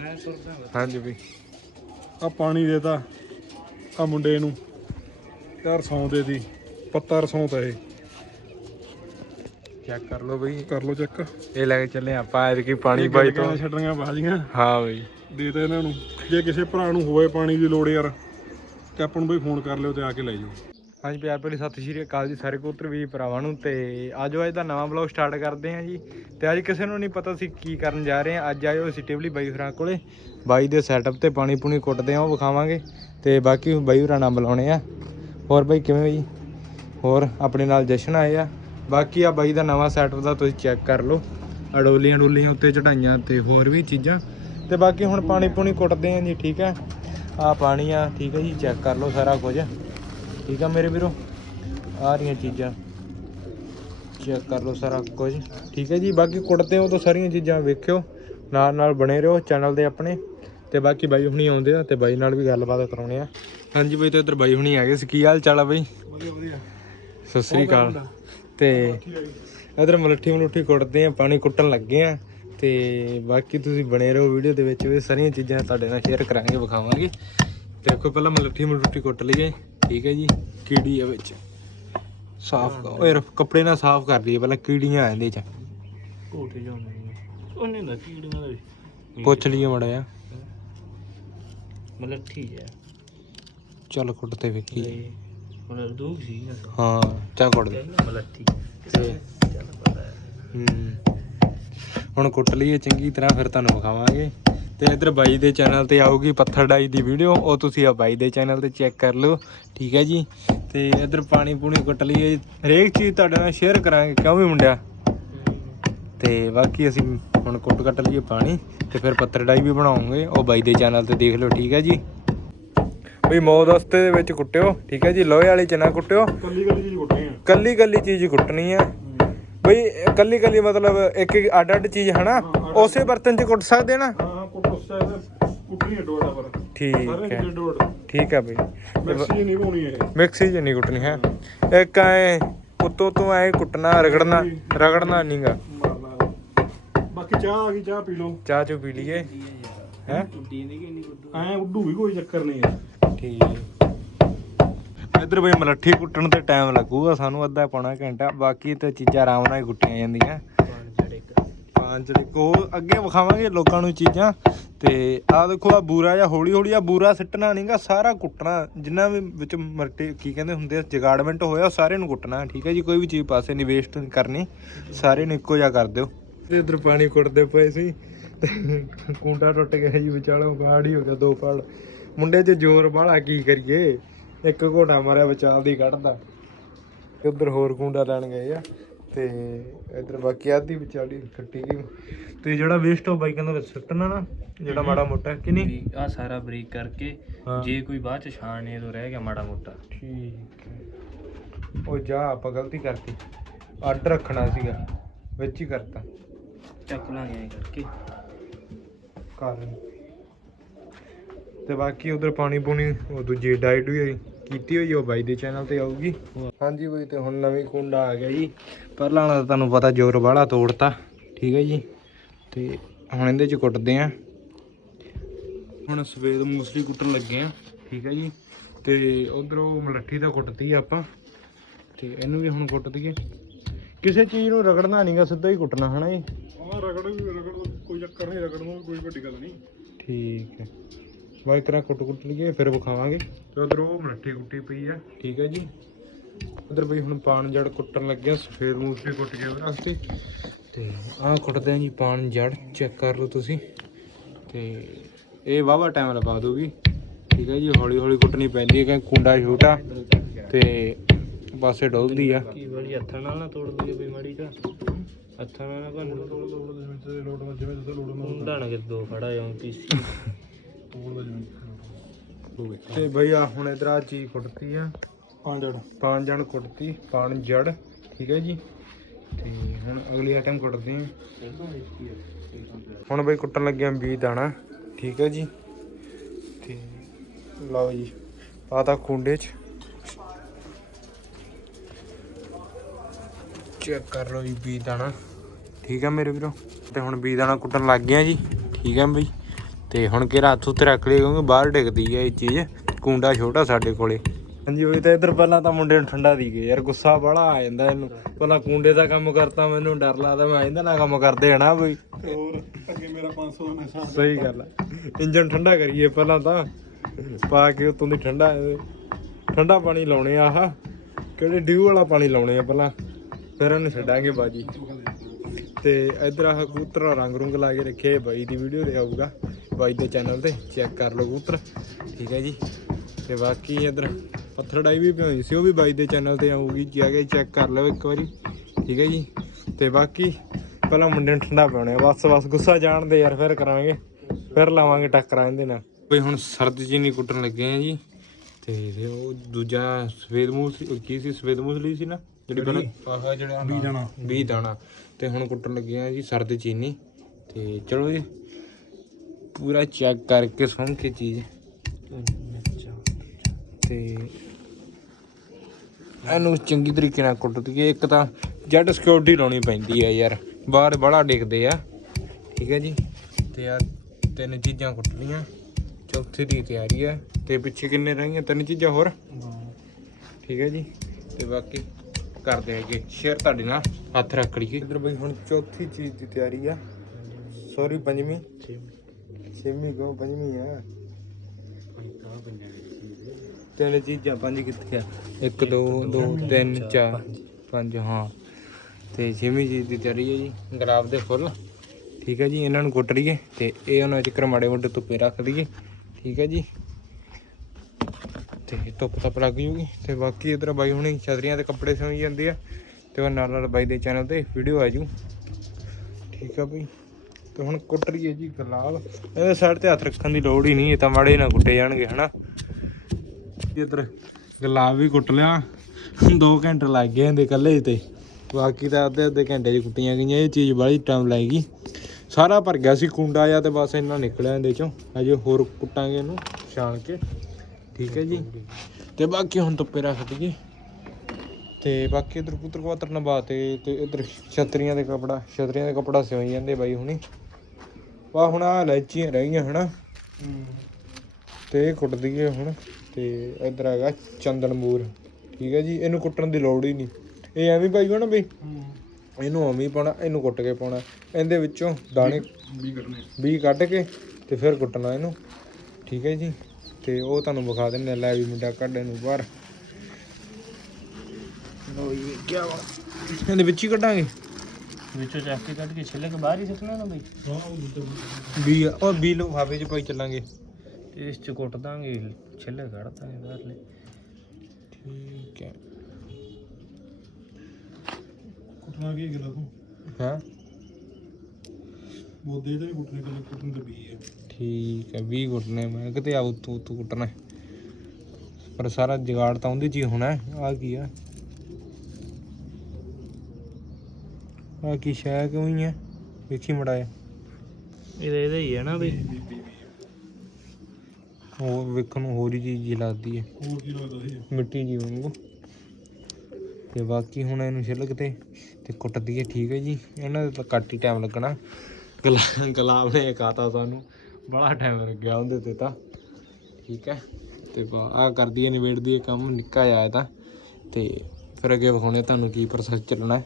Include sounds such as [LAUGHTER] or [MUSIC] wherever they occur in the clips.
ਮੈਂ ਹਾਂਜੀ ਬਈ। ਆ ਪਾਣੀ ਦੇਤਾ ਆ ਮੁੰਡੇ ਨੂੰ ਯਾਰ ਸੌਂ ਦੇ ਦੀ ਪੱਤਾ ਰਸੌਂ ਤਾ ਇਹ। ਚੈੱਕ ਕਰ ਲਓ ਬਈ। ਕਰ ਲੋ ਚੈੱਕ ਇਹ ਲੈ ਕੇ ਚੱਲੇ ਆਪਾਂ ਐਤਕੀ ਪਾਣੀ ਬਾਈ ਤੋਂ। ਛੱਡਣੀਆਂ ਬਾਜੀਆਂ। ਹਾਂ ਬਈ। ਦੇ ਤਾ ਇਹਨਾਂ ਨੂੰ। ਜੇ ਕਿਸੇ ਭਰਾ ਨੂੰ ਹੋਵੇ ਪਾਣੀ ਦੀ ਲੋੜ ਯਾਰ ਤੇ ਆਪਾਂ ਨੂੰ ਬਈ ਫੋਨ ਕਰ ਲਿਓ ਤੇ ਆ ਕੇ ਲੈ ਜਾਓ। ਹਾਂਜੀ, ਪਿਆਰ ਭਰੀ ਸਤਿ ਸ਼੍ਰੀ ਅਕਾਲ ਜੀ ਸਾਰੇ ਕੋਤਰ ਵੀ ਭਰਾਵਾਂ ਨੂੰ ਤੇ ਅੱਜ ਅੱਜ ਦਾ ਨਵਾਂ ਬਲੌਗ ਸਟਾਰਟ ਕਰਦੇ ਹਾਂ ਜੀ। ਤੇ ਅੱਜ ਕਿਸੇ ਨੂੰ ਨਹੀਂ ਪਤਾ ਸੀ ਕੀ ਕਰਨ ਜਾ ਰਹੇ ਹਾਂ। ਅੱਜ ਆਇਓ ਅਸੀਂ ਟੇਬਲੀ ਬਾਈ ਹੋਰਾਂ ਕੋਲੇ। ਬਾਈ ਦੇ ਸੈਟਅਪ ਤੇ ਪਾਣੀ ਪੂਣੀ ਕੁੱਟਦੇ ਆ ਉਹ ਵਿਖਾਵਾਂਗੇ। ਤੇ ਬਾਕੀ ਬਾਈ ਹੋਰਾਂ ਨਾਲ ਬੁਲਾਉਣੇ ਆ। ਹੋਰ ਬਾਈ, ਕਿਵੇਂ ਜੀ ਹੋਰ ਆਪਣੇ ਨਾਲ ਜਸ਼ਨ ਆਏ ਆ। ਬਾਕੀ ਆ ਬਾਈ ਦਾ ਨਵਾਂ ਸੈਟਅਪ ਦਾ ਤੁਸੀਂ ਚੈੱਕ ਕਰ ਲਓ। ਅਡੋਲੀਆਂ ਡੋਲੀਆਂ ਉੱਤੇ ਚੜਾਈਆਂ ਤੇ ਹੋਰ ਵੀ ਚੀਜ਼ਾਂ। ਤੇ ਬਾਕੀ ਹੁਣ ਪਾਣੀ ਪੂਣੀ ਕੁੱਟਦੇ ਆ ਜੀ, ਠੀਕ ਹੈ? ਆ ਪਾਣੀ ਆ, ਠੀਕ ਹੈ ਜੀ ਚੈੱਕ ਕਰ ਲਓ ਸਾਰਾ ਕੁਝ। ਠੀਕ ਆ ਮੇਰੇ ਵੀਰੋ? ਆ ਰਹੀਆਂ ਚੀਜ਼ਾਂ। ਚੈੱਕ ਕਰ ਲਓ ਸਾਰਾ ਕੁਝ। ਠੀਕ ਹੈ ਜੀ ਬਾਕੀ ਕੁੜਤੇ ਹੋ ਤਾਂ ਸਾਰੀਆਂ ਚੀਜ਼ਾਂ ਵੇਖਿਓ। ਨਾਲ ਨਾਲ ਬਣੇ ਰਹੋ ਚੈਨਲ ਦੇ ਆਪਣੇ। ਤੇ ਬਾਕੀ ਬਾਈ ਹੁਣੀ ਆਉਂਦੇ ਆ ਤੇ ਬਾਈ ਨਾਲ ਵੀ ਗੱਲਬਾਤ ਕਰਾਉਣੇ ਆ। ਹਾਂਜੀ ਬਾਈ ਤੇ ਇੱਧਰ ਬਾਈ ਹੁਣੀ ਆ ਗਏ ਸੀ। ਕੀ ਹਾਲ ਚਾਲ ਆ ਬਾਈ? ਵਧੀਆ ਵਧੀਆ। ਸਤਿ ਸ੍ਰੀ ਅਕਾਲ। ਤੇ ਇੱਧਰ ਮਲੱਠੀ ਮਲੁੱਠੀ ਕੁੱਟਦੇ ਆ ਪਾਣੀ ਕੁੱਟਣ ਲੱਗੇ ਆ। ਤੇ ਬਾਕੀ ਤੁਸੀਂ ਬਣੇ ਰਹੋ ਵੀਡੀਓ ਦੇ ਵਿੱਚ ਵੀ ਸਾਰੀਆਂ ਚੀਜ਼ਾਂ ਤੁਹਾਡੇ ਨਾਲ ਸ਼ੇਅਰ ਕਰਾਂਗੇ ਵਿਖਾਵਾਂਗੇ। ਦੇਖੋ ਪਹਿਲਾਂ ਮਲੱਠੀ ਮਲੁੱਠੀ ਕੁੱਟ ਲਈਏ। ਠੀਕ ਹੈ ਜੀ ਕੀੜੀ ਆ ਵਿੱਚ। ਸਾਫ਼ ਓਏ ਕੱਪੜੇ ਨਾਲ ਸਾਫ਼ ਕਰ ਲਈਏ ਪਹਿਲਾਂ ਕੀੜੀਆਂ ਆ ਇਹਦੇ ਚ ਕੋਠੇ ਜਾਉਂਦੇ ਉਹਨੇ ਨਾ। ਕੀੜੀਆਂ ਦਾ ਪੁੱਛ ਲਈਏ ਮੜਾ ਆ ਮਤਲਬ ਠੀਕ ਹੈ। ਚੱਲ ਕੁੱਟ ਤੇ ਵੇਖੀ। ਮਤਲਬ ਦੂਖ ਸੀ ਹਾਂ ਚਾ ਕੁੱਟ ਦੇ। ਮਤਲਬ ਠੀਕ ਤੇ ਚੱਲ ਪਤਾ ਹੈ। ਹੂੰ। ਹੁਣ ਕੁੱਟ ਲਈਏ ਚੰਗੀ ਤਰ੍ਹਾਂ ਫਿਰ ਤੁਹਾਨੂੰ ਵਿਖਾਵਾਂਗੇ। ਤੇ ਇਧਰ ਬਾਈ ਦੇ ਚੈਨਲ ਤੇ ਆਊਗੀ ਪੱਥਰ ਡਾਈ ਦੀ ਵੀਡੀਓ ਉਹ ਤੁਸੀਂ ਆ ਬਾਈ ਦੇ ਚੈਨਲ ਤੇ ਚੈੱਕ ਕਰ ਲਓ ਠੀਕ ਹੈ ਜੀ? ਤੇ ਇਧਰ ਪਾਣੀ ਪੂਣੀ ਕੁੱਟ ਲਈਏ। ਹਰੇਕ ਚੀਜ਼ ਤੁਹਾਡੇ ਨਾਲ ਸ਼ੇਅਰ ਕਰਾਂਗੇ ਕਿਉਂ ਵੀ ਮੁੰਡਿਆ? ਤੇ ਬਾਕੀ ਅਸੀਂ ਹੁਣ ਕੁੱਟ ਕੱਟ ਲਈਏ ਪਾਣੀ ਤੇ ਫਿਰ ਪੱਥਰ ਡਾਈ ਵੀ ਬਣਾਉਂਗੇ ਉਹ ਬਾਈ ਦੇ ਚੈਨਲ ਤੇ ਦੇਖ ਲਿਓ ਠੀਕ ਹੈ ਜੀ? ਬਈ ਮੌਦਸਤੇ ਦੇ ਵਿੱਚ ਕੁੱਟਿਓ ਠੀਕ ਹੈ ਜੀ? ਲੋਹੇ ਵਾਲੀ ਚ ਨਾ ਕੁੱਟਿਓ। ਕੱਲੀ ਕੱਲੀ ਚੀਜ਼ ਕੁੱਟਣੀ ਆ। ਕੱਲੀ ਕੱਲੀ ਚੀਜ਼ ਕੁੱਟਣੀ ਆ। ਬਈ ਕੱਲੀ ਕੱਲੀ ਮਤਲਬ ਇੱਕ ਇੱਕ ਅੱਡ ਅੱਡ ਚੀਜ਼ ਹਨਾ? ਉਸੇ ਬਰਤਨ 'ਚ ਕੁੱਟ ਸਕਦੇ ਨਾ? ਆ ਪਰ ਠੀਕ ਸਾਰੇ ਹੈ। ਕਿਤੇ ਡੋੜ ਠੀਕ ਹੈ ਬਈ। ਮੈਕਸੀ ਨਹੀਂ ਪਾਉਣੀ ਇਹ। ਮਿਕਸੀ 'ਚ ਨਹੀਂ ਕੁੱਟਣੀ ਹੈ। ਇੱਕ ਐ ਉੱਤੋਂ ਤੋਂ ਐ ਕੁੱਟਣਾ ਰਗੜਨਾ ਰਗੜਨਾ ਨਹੀਂਗਾ ਮਾਰਨਾ ਬਾਕੀ ਚਾਹ ਆ ਗਈ ਚਾਹ ਪੀ ਲਓ। ਚਾਹ ਚੋ ਪੀ ਲਈਏ। ਹੈ ਟੁੱਟੀ ਨਹੀਂ ਕਿ ਨਹੀਂ ਗੁੱਡੂ ਐ ਉੱਡੂ ਵੀ ਕੋਈ ਚੱਕਰ ਨਹੀਂ ਹੈ। ਠੀਕ ਇੱਧਰ ਬਈ ਮਲੱਠੀ ਕੁੱਟਣ ਤੇ ਟਾਈਮ ਲੱਗੂਗਾ ਸਾਨੂੰ ਅੱਧਾ ਪੌਣਾ ਘੰਟਾ। ਬਾਕੀ ਤੇ ਚੀਜ਼ਾਂ ਆਰਾਮ ਨਾਲ ਹੀ ਕੁੱਟੀਆਂ ਜਾਂਦੀਆਂ। ਪੰਜ ਜਿਹੜੇ ਕੋ ਅੱਗੇ ਵਿਖਾਵਾਂਗੇ ਲੋਕਾਂ ਨੂੰ ਚੀਜ਼ਾਂ। ਤੇ ਆਹ ਦੇਖੋ ਆ ਬੂਰਾ ਜਾਂ ਹੌਲੀ ਹੌਲੀ ਆ ਬੂਰਾ ਸਿੱਟਣਾ ਨਹੀਂਗਾ ਸਾਰਾ ਕੁੱਟਣਾ। ਜਿੰਨਾ ਵੀ ਵਿੱਚ ਮਰਟੇ, ਕੀ ਕਹਿੰਦੇ ਹੁੰਦੇ ਆ, ਜਗਾੜਮੈਂਟ ਹੋਇਆ, ਉਹ ਸਾਰੇ ਨੂੰ ਕੁੱਟਣਾ, ਠੀਕ ਹੈ ਜੀ? ਕੋਈ ਵੀ ਚੀਜ਼ ਪਾਸੇ ਨਹੀਂ ਵੇਸਟ ਕਰਨੀ। ਸਾਰੇ ਨੂੰ ਇੱਕੋ ਜਿਹਾ ਕਰ ਦਿਓ। ਤੇ ਇਧਰ ਪਾਣੀ ਕੁੱਟਦੇ ਪਏ ਸੀ। ਤੇ ਕੁੰਡਾ ਟੁੱਟ ਗਿਆ ਜੀ, ਵਿਚਾਲੋਂ ਹੀ ਹੋ ਗਿਆ ਦੋ ਫੜ ਮੁੰਡੇ 'ਚ ਜ਼ੋਰ ਬਾਹਲਾ, ਕੀ ਕਰੀਏ? ਇੱਕ ਘੋੜਾ ਮਾਰਿਆ, ਵਿਚਾਲ ਦੀ ਕੱਢਦਾ। ਉਧਰ ਹੋਰ ਕੁੰਡਾ ਲੈਣ ਗਏ ਆ। ਤੇ ਇਧਰ ਬਾਕੀ ਆਦੀ ਵਿਚਾਲੀ ਕੱਟੀ ਗਈ। ਤੇ ਜਿਹੜਾ ਵੇਸਟ ਹੋ ਬਾਈ ਕਹਿੰਦਾ ਵਿੱਚ ਸੁੱਟਣਾ ਨਾ ਜਿਹੜਾ ਮਾੜਾ ਮੋਟਾ ਕਿ ਨਹੀਂ? ਆ ਸਾਰਾ ਬਰੀਕ ਕਰਕੇ। ਜੇ ਕੋਈ ਬਾਅਦ ਚ ਛਾਣਨੇ ਤੋਂ ਰਹਿ ਗਿਆ ਮਾੜਾ ਮੋਟਾ। ਠੀਕ ਹੈ। ਉਹ ਜਾ ਆਪਾਂ ਗਲਤੀ ਕਰਤੀ। ਅੱਡ ਰੱਖਣਾ ਸੀਗਾ ਵਿੱਚ ਹੀ ਕਰਤਾ। ਚੱਕ ਲਾਂਗੇ ਐਂ ਕਰਕੇ। ਕਰ। ਤੇ ਬਾਕੀ ਉਧਰ ਪਾਣੀ ਪੂਣੀ ਉਹ ਦੂਜੀ ਡਾਈਟ ਵੀ ਕੀਤੀ ਹੋਈ ਉਹ ਬਾਈ ਦੇ ਚੈਨਲ ਤੇ ਆਊਗੀ। ਹਾਂਜੀ ਬਈ ਤੇ ਹੁਣ ਨਵੀਂ ਕੁੰਡਾ ਆ ਗਿਆ ਜੀ। ਪਹਿਲਾਂ ਵਾਲਾ ਤਾਂ ਤੁਹਾਨੂੰ ਪਤਾ ਜ਼ੋਰ ਵਾਲਾ ਤੋੜਤਾ ਠੀਕ ਹੈ ਜੀ? ਤੇ ਹੁਣ ਇਹਦੇ ਚ ਕੁੱਟਦੇ ਆ ਹੁਣ ਸਵੇਦ ਮੂਸਲੀ ਕੁੱਟਣ ਲੱਗੇ ਆ ਠੀਕ ਹੈ ਜੀ? ਤੇ ਉਧਰੋਂ ਮਲੱਠੀ ਤਾਂ ਕੁੱਟਤੀ ਆ ਆਪਾਂ। ਤੇ ਇਹਨੂੰ ਵੀ ਹੁਣ ਕੁੱਟ ਦਈਏ। ਕਿਸੇ ਚੀਜ਼ ਨੂੰ ਰਗੜਨਾ ਨਹੀਂਗਾ ਸਿੱਧਾ ਹੀ ਕੁੱਟਣਾ ਹਨਾ ਜੀ? ਹਾਂ ਰਗੜ ਵੀ ਰਗੜ ਕੋਈ ਚੱਕਰ ਨਹੀਂ ਰਗੜ ਨੂੰ ਕੋਈ ਵੱਡੀ ਗੱਲ ਨਹੀਂ ਠੀਕ ਹੈ। ਤਰ੍ਹਾਂ ਕੁੱਟ ਕੁੱਟ ਲਈਏ ਫਿਰ ਵਿਖਾਵਾਂਗੇ। ਤੇ ਉਧਰ ਮਲੱਠੀ ਕੁੱਟੀ ਪਈ ਆ। ਠੀਕ ਹੈ ਜੀ? ਉਧਰ ਬਈ ਹੁਣ ਪਾਣ ਜੜ ਕੁੱਟਣ ਲੱਗਿਆ ਸਫੇਦ ਮੂਸਲੀ ਕੁੱਟ ਕੇ ਉਹਦੇ ਵਾਸਤੇ। ਤੇ ਆਹ ਕੁੱਟਦੇ ਆ ਜੀ ਪਾਣ ਜੜ ਚੈੱਕ ਕਰ ਲਓ ਤੁਸੀਂ। ਤੇ ਇਹ ਵਾਵਾ ਟਾਈਮ ਲਗਾ ਦੋਗੀ ਠੀਕ ਹੈ ਜੀ ਹੌਲੀ ਹੌਲੀ ਕੁੱਟਣੀ ਪੈਂਦੀ ਹੈ ਕਿਉਂਕਿ ਕੁੰਡਾ ਛੋਟਾ। ਤੇ ਪਾਸੇ ਡੋਲਦੀ ਆ। ਕੀ ਵਾਲੀ ਹੱਥਾਂ ਨਾਲ ਨਾ ਤੋੜ ਦਈਏ ਬਈ ਮਾੜੀ ਤਾਂ ਹੱਥਾਂ ਨਾਲ ਨਾ ਕੋਈ ਤੋੜ ਤੋੜ ਦੇ ਵਿੱਚ ਤੇ ਲੋਡ ਨਾਲ ਜਿਵੇਂ ਜਿਵੇਂ ਲੋਡ ਨਾਲ ਹੁੰਦਾ ਨਾ ਕਿ ਦੋ ਖੜਾ ਜਾਂ ਪੀਸੀ ਤੋੜ ਦਾ ਜਿਵੇਂ ਤੇ ਬਈ ਆ ਹੁਣ ਇਧਰ ਆ ਚੀਜ਼ ਕੁੱਟਤੀ ਆ। ਪੰਜ ਜੜ। ਪਾਣ ਜਣ ਕੁੱਟਤੀ ਪਾਣ ਜੜ, ਠੀਕ ਹੈ ਜੀ? ਤੇ ਹੁਣ ਅਗਲੀ ਆਈਟਮ ਕੁੱਟਦੇ ਆ ਹੁਣ ਬਈ ਕੁੱਟਣ ਲੱਗਿਆ ਬੀ ਦਾਣਾ, ਠੀਕ ਹੈ ਜੀ? ਤੇ ਲਓ ਜੀ ਪਾਤਾ ਕੁੰਡੇ ਚ। ਚੈੱਕ ਕਰ ਲਓ ਜੀ ਬੀ ਦਾਣਾ। ਠੀਕ ਹੈ ਮੇਰੇ ਵੀਰੋ? ਤੇ ਹੁਣ ਬੀ ਦਾਣਾ ਕੁੱਟਣ ਲੱਗ ਗਿਆ ਜੀ। ਠੀਕ ਹੈ ਬਈ? ਤੇ ਹੁਣ ਕਿਹੜਾ ਹੱਥ ਉੱਤੇ ਰੱਖ ਲਈ ਕਿਉਂਕਿ ਬਾਹਰ ਡਿੱਗਦੀ ਹੈ ਇਹ ਚੀਜ਼। ਕੁੰਡਾ ਛੋਟਾ ਸਾਡੇ ਕੋਲੇ। ਹਾਂਜੀ ਉਹ ਤਾਂ ਇੱਧਰ ਪਹਿਲਾਂ ਤਾਂ ਮੁੰਡੇ ਨੂੰ ਠੰਡਾ ਦੀ ਗਏ। ਯਾਰ ਗੁੱਸਾ ਬੜਾ ਆ ਜਾਂਦਾ ਇਹਨੂੰ। ਪਹਿਲਾਂ ਕੁੰਡੇ ਦਾ ਕੰਮ ਕਰਤਾ ਮੈਨੂੰ ਡਰ ਲੱਗਦਾ ਮੈਂ ਇਹਦਾ ਨਾ ਕੰਮ ਕਰਦੇ ਹਨਾ ਬਈ ਹੋਰ ਅੱਗੇ ਮੇਰਾ 500 ਦਾ ਨਿਸ਼ਾਨ ਸਹੀ ਗੱਲ ਆ। ਇੰਜਨ ਠੰਡਾ ਕਰੀਏ ਪਹਿਲਾਂ ਤਾਂ। ਪਾ ਕੇ ਉਤੋਂ ਦੀ ਠੰਡਾ ਠੰਡਾ ਪਾਣੀ ਲਾਉਣੇ ਆਹ। ਕਿਹੜੇ ਡਿਊ ਵਾਲਾ ਪਾਣੀ ਲਾਉਣੇ ਆ ਪਹਿਲਾਂ। ਫਿਰ ਇਹਨੂੰ ਛੱਡਾਂਗੇ ਬਾਜੀ। ਤੇ ਇਧਰ ਆਹ ਕਬੂਤਰ ਰੰਗ ਰੁੰਗ ਲਾ ਕੇ ਰੱਖਿਆ ਬਾਈ ਦੀ ਵੀਡੀਓ ਤੇ ਆਊਗਾ। ਬਾਈ ਦੇ ਚੈਨਲ ਤੇ ਚੈੱਕ ਕਰ ਲਓ ਕਬੂਤਰ। ਠੀਕ ਹੈ ਜੀ। ਤੇ ਬਾਕੀ ਇਧਰ ਪੱਥਰ ਡਾਈ ਵੀ ਪਿਆਈ ਸੀ ਉਹ ਵੀ ਬਾਈ ਦੇ ਚੈਨਲ ਤੇ ਆਊਗੀ ਜਾ ਕੇ ਚੈੱਕ ਕਰ ਲਓ ਇੱਕ ਵਾਰੀ ਠੀਕ ਹੈ ਜੀ? ਤੇ ਬਾਕੀ ਪਹਿਲਾਂ ਮੁੰਡੇ ਨੂੰ ਠੰਡਾ ਪਿਆਉਣੇ ਆ ਬਸ ਬਸ ਗੁੱਸਾ ਜਾਣ ਦੇ ਯਾਰ ਫਿਰ ਕਰਾਂਗੇ ਫਿਰ ਲਾਵਾਂਗੇ ਟੱਕਰਾਂ ਇਹਦੇ ਨਾਲ। ਬਈ ਹੁਣ ਸਰਦ ਜੀ ਨਹੀਂ ਕੁੱਟਣ ਲੱਗੇ ਆ ਜੀ ਤੇ ਉਹ ਦੂਜਾ ਸਵੇਦ ਮੂਸਲੀ ਕੀ ਸੀ ਸਵੇਦ ਮੂਸਲੀ ਸੀ ਨਾ ਜਿਹੜੀ ਪਹਿਲਾਂ ਆਹ ਜਿਹੜਾ ਵੀ ਜਾਣਾ 20 ਦਾਣਾ ਤੇ ਹੁਣ ਕੁੱਟਣ ਲੱਗੇ ਆ ਜੀ ਸਰਦ ਚੀਨੀ ਤੇ ਚਲੋ ਜੀ ਪੂਰਾ ਚੈੱਕ ਕਰਕੇ ਸੁਣ ਕੇ ਚੀਜ਼। ਤੇ ਇਹਨੂੰ ਚੰਗੀ ਤਰੀਕੇ ਨਾਲ ਕੁੱਟ ਦਈਏ। ਇੱਕ ਤਾਂ ਜੈਡ ਸਿਕਿਉਰਿਟੀ ਲਾਉਣੀ ਪੈਂਦੀ ਆ ਯਾਰ। ਬਾਹਰ ਬੜਾ ਡਿੱਗਦੇ ਆ। ਠੀਕ ਹੈ ਜੀ? ਤੇ ਆ ਤਿੰਨ ਚੀਜ਼ਾਂ ਕੁੱਟ ਲਈਆਂ ਚੌਥੀ ਦੀ ਤਿਆਰੀ ਆ। ਤੇ ਪਿੱਛੇ ਕਿੰਨੇ ਰਹਿ ਗਈਆਂ ਤਿੰਨ ਚੀਜ਼ਾਂ ਹੋਰ? ਠੀਕ ਹੈ ਜੀ? ਤੇ ਬਾਕੀ ਕਰਦੇ ਅੱਗੇ। ਸ਼ੇਅਰ ਤੁਹਾਡੇ ਨਾਲ ਹੱਥ ਰੱਖ ਲਈਏ। ਇਧਰ ਬਈ ਹੁਣ ਚੌਥੀ ਚੀਜ਼ ਦੀ ਤਿਆਰੀ ਆ। ਸੌਰੀ ਪੰਜਵੀਂ। ਛੇਵੀਂ। ਕੋ ਪੰਜਵੀਂ ਆ। ਤਿੰਨ ਚੀਜ਼ਾਂ ਪੰਜ ਕਿੱਥੇ ਆ? 1 2 2 3 4 5 ਹਾਂ। ਤੇ ਛੇਵੀਂ ਚੀਜ਼ ਦੀ ਤਿਆਰੀ ਹੈ ਜੀ, ਗੁਲਾਬ ਦੇ ਫੁੱਲ। ਠੀਕ ਹੈ ਜੀ, ਇਹਨਾਂ ਨੂੰ ਕੁੱਟ ਲਈਏ ਤੇ ਇਹ ਉਹਨਾਂ ਚ ਮਾੜੇ ਮੋਟੇ ਧੁੱਪੇ ਰੱਖ ਦਈਏ ਠੀਕ ਹੈ ਜੀ। ਤੇ ਧੁੱਪ ਤਾਂ ਲੱਗ ਜੂਗੀ। ਤੇ ਬਾਕੀ ਇਧਰ ਬਾਈ ਹੁਣੀ ਛਤਰੀਆਂ ਤੇ ਕੱਪੜੇ ਸਿਉਂ ਜਾਂਦੇ ਆ। ਤੇ ਉਹ ਨਾਲ ਨਾਲ ਬਾਈ ਦੇ ਚੈਨਲ ਤੇ ਵੀਡੀਓ ਆ ਜੂ। ਠੀਕ ਆ ਬਈ। ਤੇ ਹੁਣ ਕੁੱਟ ਲਈਏ ਜੀ ਗੁਲਾਬ। ਇਹਦੇ ਸਾਈਡ ਤੇ ਹੱਥ ਰੱਖਣ ਦੀ ਲੋੜ ਹੀ ਨਹੀਂ, ਇਹ ਤਾਂ ਮਾੜੇ ਨਾ ਕੁੱਟੇ ਜਾਣਗੇ, ਹਨਾ? ਇਧਰ ਗੁਲਾਬ ਵੀ ਕੁੱਟ ਲਿਆ। 2 ਘੰਟੇ ਲੱਗ ਗਏ ਇਹਦੇ ਇਕੱਲੇ ਤੇ। ਬਾਕੀ ਤਾਂ ਅੱਧੇ ਅੱਧੇ ਘੰਟੇ 'ਚ ਕੁੱਟੀਆਂ ਗਈਆਂ ਇਹ ਚੀਜ਼ ਬੜੀ ਟਾਈਮ ਲਾਏਗੀ ਸਾਰਾ ਭਰ ਗਿਆ ਸੀ ਕੁੰਡਾ ਜਾਂ ਤੇ ਬਸ ਇੰਨਾ ਨਿਕਲਿਆ ਇਹਦੇ ਚੋਂ। ਅਜੇ ਹੋਰ ਕੁੱਟਾਂਗੇ ਇਹਨੂੰ ਛਾਣ ਕੇ। ਠੀਕ ਹੈ ਜੀ। ਤੇ ਬਾਕੀ ਹੁਣ ਧੁੱਪੇ ਰੱਖ ਦਈਏ। ਤੇ ਬਾਕੀ ਇਧਰ ਪੁੱਤਰ ਕਵਾਤਰ ਨਵਾ ਤੇ ਤੇ ਇਧਰ ਛਤਰੀਆਂ ਦੇ ਕਪੜਾ ਛਤਰੀਆਂ ਦੇ ਕਪੜਾ ਸਿਉਈ ਜਾਂਦੇ ਬਾਈ ਹੁਣੀ। ਵਾਹ ਹੁਣ ਆ ਲੈਚੀਆਂ ਰਹਿ ਗਈਆਂ ਹਨਾ? ਤੇ ਇਹ ਕੁੱਟ ਦਈਏ ਹੁਣ। ਤੇ ਇਧਰ ਹੈਗਾ ਚੰਦਨਮੂਰ ਠੀਕ ਹੈ ਜੀ ਇਹਨੂੰ ਕੁੱਟਣ ਦੀ ਲੋੜ ਹੀ ਨਹੀਂ। ਇਹ ਐਵੇਂ ਪਾਈ ਨਾ ਬਈ? ਇਹਨੂੰ ਐਵੇਂ ਹੀ ਪਾਉਣਾ ਇਹਨੂੰ ਕੁੱਟ ਕੇ ਪਾਉਣਾ। ਇਹਦੇ ਵਿੱਚੋਂ ਦਾਣੇ ਵੀ ਕਰਨੇ ਵੀ ਕੱਢ ਕੇ ਤੇ ਫਿਰ ਕੁੱਟਣਾ ਇਹਨੂੰ। ਠੀਕ ਹੈ ਜੀ ਤੇ ਉਹ ਤੁਹਾਨੂੰ ਵਿਖਾ ਦਿੰਦੇ ਆ ਲੈ ਵੀ ਮੁੰਡਾ ਕੱਢ ਇਹਨੂੰ ਬਾਹਰ। ਲੋ ਇਹ ਕੀ ਵਾ ਇਹਦੇ ਵਿੱਚ ਹੀ ਕੱਢਾਂਗੇ। ਵਿੱਚੋਂ ਚੱਕ ਕੇ ਕੱਢ ਕੇ ਛਿੱਲੇ ਕੇ ਬਾਹਰ ਹੀ ਸੁੱਟਣਾ ਨਾ ਬਈ। ਵੀ ਉਹ ਵੀ ਲੋ ਹਾਵੇ ਚ ਪਾਈ ਚੱਲਾਂਗੇ। ਇਸ ਚ ਕੁੱਟ ਦਾਂਗੇ ਛਿੱਲੇ ਕੱਢ ਦਾਂਗੇ ਬਾਹਰਲੇ ਠੀਕ ਹੈ। ਕੁੱਟਣਾ ਕੀ ਗਲਾ ਤੂੰ? ਹਾਂ? ਬੋਦੇ ਤੇ ਕੁੱਟਣੇ ਕੱਲੇ ਕੁੱਟਣ ਤੇ ਵੀ ਹੈ। ਠੀਕ ਹੈ 20 ਕੁੱਟਨੇ ਮੈਂ ਕਿਤੇ ਆਉ ਤੂੰ ਤੂੰ ਕੁੱਟਣਾ। ਪਰ ਸਾਰਾ ਜਗਾੜ ਤਾਂ ਉਹਦੇ ਚ ਹੀ ਹੋਣਾ ਆ ਕੀ ਆ? ਆ ਕੀ ਸ਼ਾਇ ਕਿਉਂ ਹੀ ਹੈ? ਵੇਖੀ ਮੜਾਇਆ ਇਹਦਾ ਇਹਦਾ ਹੀ ਹੈ ਨਾ ਬਈ। ਹੋਰ ਵੇਖਣ ਨੂੰ ਹੋਰ ਹੀ ਚੀਜ਼ ਜਿਹੀ ਲੱਗਦੀ ਹੈ। ਹੋਰ ਕੀ ਲੱਗਦਾ ਸੀ? ਮਿੱਟੀ ਜੀ ਵਾਂਗੂ। ਤੇ ਬਾਕੀ ਹੁਣ ਇਹਨੂੰ ਛਿਲਕ ਤੇ ਤੇ ਕੁੱਟ ਦਈਏ ਠੀਕ ਹੈ ਜੀ। ਇਹਨਾਂ ਦਾ ਤਾਂ ਘੱਟ ਹੀ ਟਾਈਮ ਲੱਗਣਾ। ਗੁਲਾ- ਗੁਲਾਬ ਨੇ ਕਾਤਾ ਸਾਨੂੰ। ਬੜਾ ਟਾਈਮ ਲੱਗਿਆ ਉਹਦੇ ਤੇ ਤਾਂ। ਠੀਕ ਹੈ। ਤੇ ਆ ਕਰ ਦਈਏ ਨਿਬੇੜ ਦਈਏ ਕੰਮ। ਨਿੱਕਾ ਜਿਹਾ ਇਹ ਤਾਂ। ਤੇ ਫਿਰ ਅੱਗੇ ਵਿਖਾਉਣੇ ਤੁਹਾਨੂੰ ਕੀ ਪ੍ਰੋਸੈਸ ਚੱਲਣਾ ਹੈ।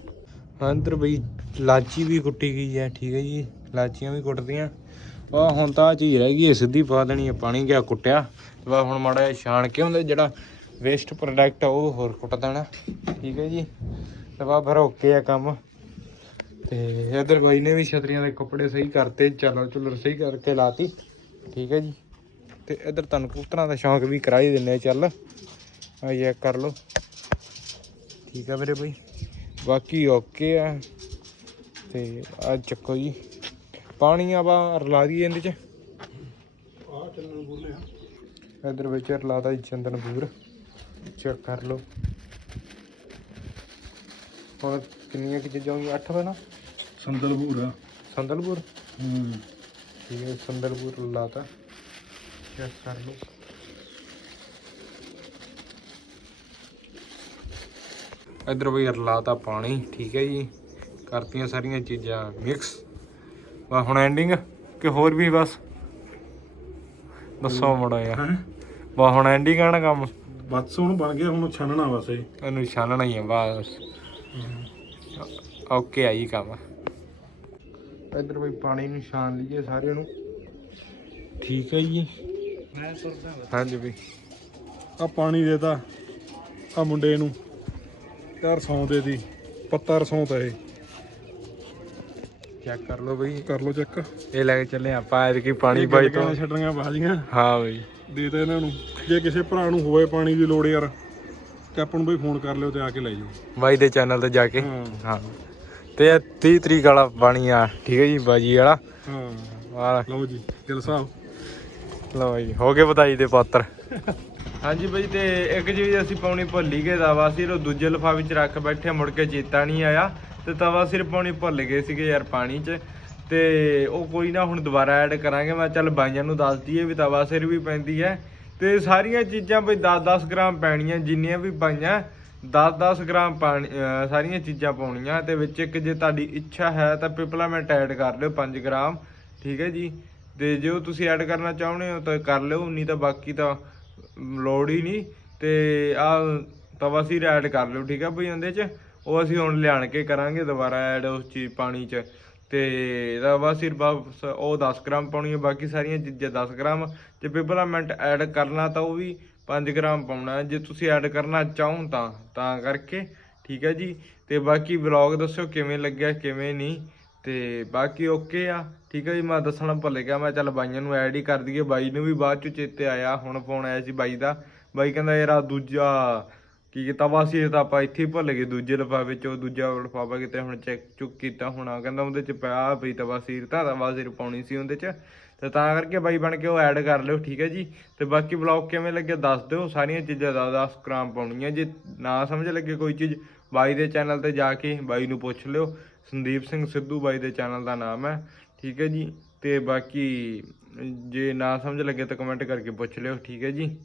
ਹਾਂ ਅੰਦਰ ਬਈ ਲਾਚੀ ਵੀ ਕੁੱਟੀ ਗਈ ਹੈ ਠੀਕ ਹੈ ਜੀ। ਲਾਚੀਆਂ ਵੀ ਕੁੱਟਦੀਆਂ। ਆ ਹੁਣ ਤਾਂ ਆਹ ਚੀਜ਼ ਰਹਿ ਗਈ ਹੈ, ਸਿੱਧੀ ਪਾ ਦੇਣੀ ਹੈ, ਪਾਣੀ ਗਿਆ ਕੁੱਟਿਆ। ਤੇ ਬਸ ਹੁਣ ਮਾੜਾ ਜਿਹਾ ਛਾਣ ਕੇ ਹੁੰਦਾ ਜਿਹੜਾ ਵੇਸਟ ਪ੍ਰੋਡਕਟ ਆ, ਉਹ ਹੋਰ ਕੁੱਟ ਦੇਣਾ। ਠੀਕ ਹੈ ਜੀ? ਤੇ ਬਾ ਫਿਰ ਓਕੇ ਆ ਕੰਮ। ਤੇ ਇਧਰ ਬਾਈ ਨੇ ਵੀ ਛਤਰੀਆਂ ਦੇ ਕੱਪੜੇ ਸਹੀ ਕਰਤੇ, ਚੱਲਰ ਚੁਲਰ ਸਹੀ ਕਰਕੇ ਲਾਤੀ। ਠੀਕ ਹੈ ਜੀ? ਤੇ ਇਧਰ ਤੁਹਾਨੂੰ ਕਬੂਤਰਾਂ ਦਾ ਸ਼ੌਂਕ ਵੀ ਕਰਾ ਹੀ ਦਿੰਨੇ ਚੱਲ। ਆ ਇਹ ਕਰ ਲਓ। ਠੀਕ ਆ ਵੀਰੇ ਬਾਈ। ਬਾਕੀ ਓਕੇ ਆ। ਤੇ ਅੱਜ ਚੱਕੋ ਜੀ। ਪਾਣੀ ਆਪਾਂ ਰਲਾ ਦਈਏ ਇਹਦੇ ਚ। ਆਹ ਚੱਲਣ ਬੋਲੇ ਆ ਇਧਰ ਵਿੱਚ ਰਲਾਤਾ ਜੀ ਚੰਦਨਪੂਰ ਚੈੱਕ ਕਰ ਲਓ। ਹੁਣ ਕਿੰਨੀਆਂ ਕਿ ਚੀਜ਼ਾਂ ਹੋਈਆਂ? 8 ਵਾ ਨਾ? ਸੰਦਲ ਭੂਰਾ ਸੰਦਲਪੁਰ ਹੂੰ। ਠੀਕ ਹੈ ਸੰਦਲਪੁਰ ਲਾਤਾ ਚੈੱਕ ਕਰ ਲਓ। ਇਧਰ ਵੀ ਰਲਾਤਾ ਪਾਣੀ। ਠੀਕ ਹੈ ਜੀ। ਕਰਤੀਆਂ ਸਾਰੀਆਂ ਚੀਜ਼ਾਂ ਮਿਕਸ ਵਾ ਹੁਣ ਐਂਡਿੰਗ ਕਿ ਹੋਰ ਵੀ ਬਸ? ਦੱਸੋ ਮੜਾ ਯਾਰ ਹੈ? ਬਾ ਹੁਣ ਐਂਡੀ ਕਹਿਣਾ ਕੰਮ? ਬਸ ਹੁਣ ਬਣ ਗਿਆ ਹੁਣ ਛਾਨਣਾ ਬਸ ਇਹ। ਇਹਨੂੰ ਛਾਨਣਾ ਹੀ ਆ ਬਸ। ਓਕੇ ਆਈ ਕੰਮ। ਇੱਧਰ ਬਈ ਪਾਣੀ ਨੂੰ ਛਾਨ ਲਈਏ ਸਾਰੇ ਨੂੰ। ਠੀਕ ਹੈ ਜੀ। ਹਾਂਜੀ ਬਈ। ਆ ਪਾਣੀ ਦੇਤਾ ਆ ਮੁੰਡੇ ਨੂੰ। ਯਾਰ ਸੌਂਦੇ ਦੀ ਪੱਤਾ ਰਸੌਂਦਾ ਇਹ। ਚੈੱਕ ਕਰ ਲਓ ਬਈ। ਕਰ ਲੋ ਚੈੱਕ ਇਹ ਲੈ ਕੇ ਚੱਲੇ ਆਪਾਂ ਐਤਕੀ ਪਾਣੀ ਬਾਈ ਤੋਂ। ਛੱਡਣੀਆਂ ਬਾਜੀਆਂ। ਹਾਂ ਬਈ। ਦੇ ਦੇ ਇਹਨਾਂ ਨੂੰ। ਜੇ ਕਿਸੇ ਭਰਾ ਨੂੰ ਹੋਵੇ ਪਾਣੀ ਦੀ ਲੋੜ ਯਾਰ ਤੇ ਆਪਾਂ ਨੂੰ ਬਈ ਫੋਨ ਕਰ ਲਿਓ ਤੇ ਆ ਕੇ ਲੈ ਜਾਓ। ਬਾਈ ਦੇ ਚੈਨਲ ਤੇ ਜਾ ਕੇ। ਹਾਂ। ਤੇ ਇਹ 30 ਤਰੀਕ ਵਾਲਾ ਪਾਣੀ ਆ ਠੀਕ ਹੈ ਜੀ ਬਾਜੀ ਵਾਲਾ। ਹਾਂ। ਵਾਹ। ਲਓ ਜੀ ਦਿਲ ਸਾਹਿਬ। ਲਓ ਜੀ ਹੋ ਗਏ ਵਧਾਈ ਦੇ ਪਾਤਰ। [LAUGHS] ਹਾਂਜੀ ਬਈ ਤੇ ਇੱਕ ਚੀਜ਼ ਅਸੀਂ ਪਾਉਣੀ ਭੁੱਲ ਹੀ ਗਏ ਦਵਾ ਸਿਰ ਉਹ ਦੂਜੇ ਲਿਫਾਫੇ 'ਚ ਰੱਖ ਬੈਠੇ ਮੁੜ ਕੇ ਚੇਤਾ ਨਹੀਂ ਆਇਆ। ਤੇ ਤਵਾ ਸਿਰ ਪਾਉਣੀ ਭੁੱਲ ਗਏ ਸੀਗੇ ਯਾਰ ਪਾਣੀ 'ਚ। ਤੇ ਉਹ ਕੋਈ ਨਾ ਹੁਣ ਦੁਬਾਰਾ ਐਡ ਕਰਾਂਗੇ। ਮੈਂ ਚੱਲ ਬਾਈਆਂ ਨੂੰ ਦੱਸ ਦਈਏ ਵੀ ਤਵਾ ਸਿਰ ਵੀ ਪੈਂਦੀ ਹੈ। ਤੇ ਸਾਰੀਆਂ ਚੀਜ਼ਾਂ ਬਈ 10-10 ਗ੍ਰਾਮ ਪੈਣੀਆਂ, ਜਿੰਨੀਆਂ ਵੀ ਪਾਈਆਂ 10-10 ਗ੍ਰਾਮ ਪਾਣੀ ਸਾਰੀਆਂ ਚੀਜ਼ਾਂ ਪਾਉਣੀਆਂ। ਤੇ ਵਿੱਚ ਇੱਕ ਜੇ ਤੁਹਾਡੀ ਇੱਛਾ ਹੈ ਤਾਂ ਪਿਪਲਾਮੈਂਟ ਐਡ ਕਰ ਲਿਓ 5 ਗ੍ਰਾਮ। ਠੀਕ ਹੈ ਜੀ? ਤੇ ਜੇ ਉਹ ਤੁਸੀਂ ਐਡ ਕਰਨਾ ਚਾਹੁੰਦੇ ਹੋ ਤਾਂ ਕਰ ਲਿਓ, ਨਹੀਂ ਤਾਂ ਬਾਕੀ ਤਾਂ ਲੋੜ ਹੀ ਨਹੀਂ। ਤੇ ਆ ਤਵਾ ਸੀਰ ਐਡ ਕਰ ਲਿਓ, ਠੀਕ ਹੈ ਬਈ ਉਹਦੇ ਚ? ਉਹ ਅਸੀਂ ਹੁਣ ਲਿਆਣ ਕੇ ਕਰਾਂਗੇ ਦੁਬਾਰਾ ਐਡ ਉਸ ਚੀਜ਼ ਪਾਣੀ ਚ। ਤੇ ਇਹਦਾ ਸੀਰ ਸਿਰਫ ਉਹ 10 ਗ੍ਰਾਮ ਪਾਉਣੀ ਹੈ ਬਾਕੀ ਸਾਰੀਆਂ ਚੀਜ਼ਾਂ 10 ਗ੍ਰਾਮ। ਜੇ ਪਿਪਲਾਮੈਂਟ ਐਡ ਕਰਨਾ ਤਾਂ ਉਹ ਵੀ 5 ਗ੍ਰਾਮ ਪਾਉਣਾ ਜੇ ਤੁਸੀਂ ਐਡ ਕਰਨਾ ਚਾਹੋ ਤਾਂ ਤਾਂ ਕਰਕੇ, ਠੀਕ ਹੈ ਜੀ। ਤੇ ਬਾਕੀ ਵਲੌਗ ਦੱਸਿਓ ਕਿਵੇਂ ਲੱਗਿਆ, ਕਿਵੇਂ ਨਹੀਂ। ਤੇ ਬਾਕੀ ਓਕੇ ਆ, ਠੀਕ ਹੈ ਜੀ। ਮੈਂ ਦੱਸਣਾ ਭੁੱਲ ਗਿਆ, ਮੈਂ ਚੱਲ ਬਾਈਆਂ ਨੂੰ ਐਡ ਹੀ ਕਰ ਦਈਏ। ਬਾਈ ਨੂੰ ਵੀ ਬਾਅਦ ਚ ਚੇਤੇ ਆਇਆ, ਹੁਣ ਫੋਨ ਆਇਆ ਸੀ ਬਾਈ ਦਾ। ਬਾਈ ਕਹਿੰਦਾ ਯਾਰ ਆ ਦੂਜਾ ਕੀ ਕੀਤਾ? ਵਾ ਸੀ ਇਹ ਤਾਂ ਆਪਾਂ ਇੱਥੇ ਹੀ ਭੁੱਲ ਗਏ। ਦੂਜੇ ਲਿਫਾਫੇ ਚ, ਉਹ ਦੂਜਾ ਲਿਫਾਫਾ ਕਿਤੇ ਹੁਣ ਚੈੱਕ ਚੁੱਕ ਕੀਤਾ ਹੋਣਾ। ਕਹਿੰਦਾ ਉਹਦੇ ਚ ਪਿਆ ਪਈ ਤਵਾਸੀਰ ਤਾਂ ਤਵਾਸੀਰ ਪਾਉਣੀ ਸੀ ਉਹਦੇ ਚ। ਤੇ ਤਾਂ ਕਰਕੇ ਬਾਈ ਬਣ ਕੇ ਉਹ ਐਡ ਕਰ ਲਿਓ, ਠੀਕ ਹੈ ਜੀ। ਤੇ ਬਾਕੀ ਵਲੌਗ ਕਿਵੇਂ ਲੱਗਿਆ ਦੱਸ ਦਿਓ। ਸਾਰੀਆਂ ਚੀਜ਼ਾਂ ਦਾ 10 ਗ੍ਰਾਮ ਪਾਉਣੀਆਂ। ਜੇ ਨਾ ਸਮਝ ਲੱਗੇ ਕੋਈ ਚੀਜ਼, ਬਾਈ ਦੇ ਚੈਨਲ ਤੇ ਜਾ ਕੇ ਬਾਈ ਨੂੰ ਪੁੱਛ ਲਿਓ। ਸੰਦੀਪ ਸਿੰਘ ਸਿੱਧੂ ਬਾਈ ਦੇ ਚੈਨਲ ਦਾ ਨਾਮ ਹੈ, ਠੀਕ ਹੈ ਜੀ। ਤੇ ਬਾਕੀ ਜੇ ਨਾ ਸਮਝ ਲੱਗੇ ਤਾਂ ਕਮੈਂਟ ਕਰਕੇ ਪੁੱਛ ਲਿਓ, ਠੀਕ ਹੈ ਜੀ।